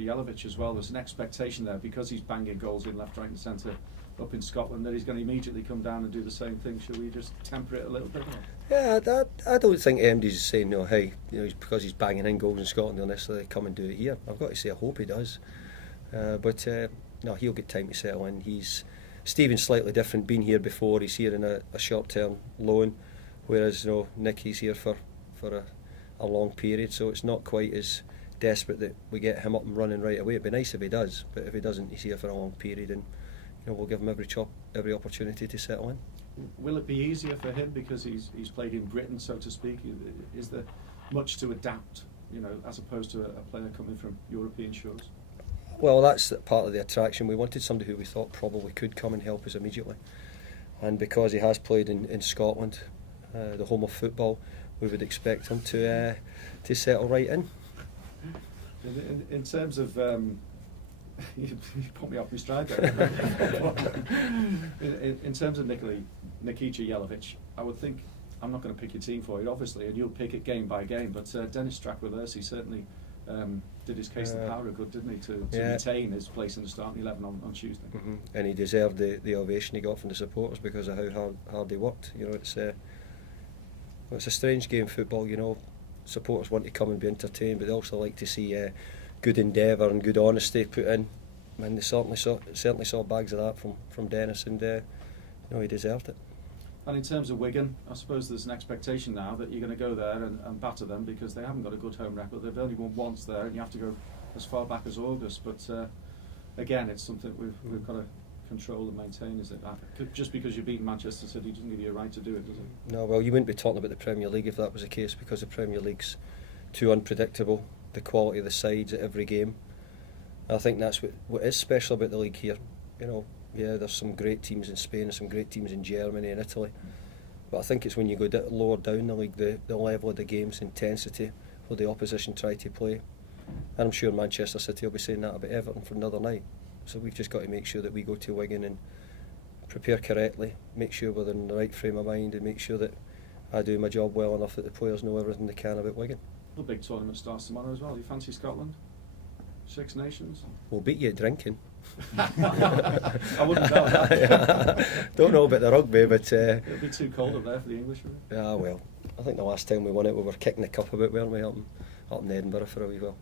for Jelavic as well. There's an expectation there because he's banging goals in left, right, and centre up in Scotland that he's going to immediately come down and do the same thing. Should we just temper it a little bit? Yeah, I don't think MD's saying no. Hey, because he's banging in goals in Scotland, he'll necessarily come and do it here. I've got to say, I hope he does. But no, he'll get time to settle in. Stephen's slightly different. Been here before. He's here in a short-term loan, whereas Nicky's here for a long period. So it's not quite as desperate that we get him up and running right away. It'd be nice if he does, but if he doesn't, he's here for a long period, and we'll give him every opportunity to settle in. Will it be easier for him because he's played in Britain, so to speak? Is there much to adapt, as opposed to a player coming from European shores? Well, that's part of the attraction. We wanted somebody who we thought probably could come and help us immediately, and because he has played in Scotland, the home of football, we would expect him to settle right in. In terms of you put me off my stride there. in terms of Nikica Jelavic, I would think, I'm not going to pick your team for you, obviously, and you'll pick it game by game, but Dennis Strakwerdersi certainly did his case the power of good, didn't he, to retain his place in the starting 11 on Tuesday. Mm-hmm. And he deserved the ovation he got from the supporters because of how hard he worked. It's a strange game, football. Supporters want to come and be entertained, but they also like to see good endeavour and good honesty put in. And they certainly saw bags of that from Dennis, and he deserved it. And in terms of Wigan, I suppose there's an expectation now that you're going to go there and batter them because they haven't got a good home record. They've only won once there, and you have to go as far back as August. But again, it's something we've got to control and maintain. Is it just because you beat Manchester City doesn't give you a right to do it, does it? No, well, you wouldn't be talking about the Premier League if that was the case, because the Premier League's too unpredictable. The quality of the sides at every game. I think that's what is special about the league here. There's some great teams in Spain and some great teams in Germany and Italy, but I think it's when you go lower down the league, the level of the game's intensity, will the opposition try to play. And I'm sure Manchester City will be saying that about Everton for another night. So we've just got to make sure that we go to Wigan and prepare correctly, make sure we're in the right frame of mind, and make sure that I do my job well enough that the players know everything they can about Wigan. The big tournament starts tomorrow as well. Do you fancy Scotland? Six Nations? We'll beat you at drinking. I wouldn't doubt that. Don't know about the rugby, but it'll be too cold up there for the English, really. Yeah, well, I think the last time we won it, we were kicking the cup about, weren't we, up in Edinburgh for a wee while.